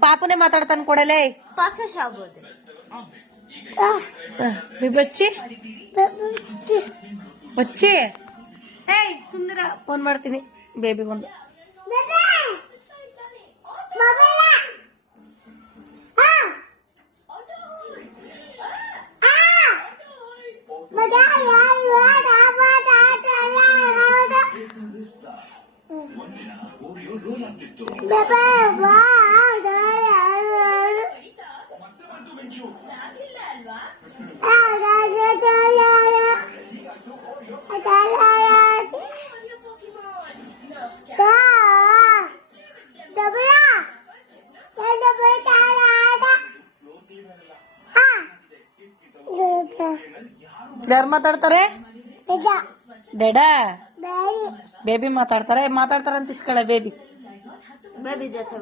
ಪಾಪುನೇ ಮಾತಾಡ್ತಾನೆ ಕೊಡಲೇ ಪಾಕಶ ಆಗ್ಬೋದು ಬಚ್ಚಿ ಬಚ್ಚಿ ಏಯ್ ಸುಂದರ ಫೋನ್ ಮಾಡ್ತೀನಿ ಬೇಬಿಗೊಂದು ಯಾರು ಮಾತಾಡ್ತಾರೆ ಡೇಡಾ ಬೇಬಿ ಮಾತಾಡ್ತಾರೆ ಅಂತ ಇಸ್ಕೊಳ್ಳ ಬೇಬಿ ಬೇಬಿ ಜೊತೆ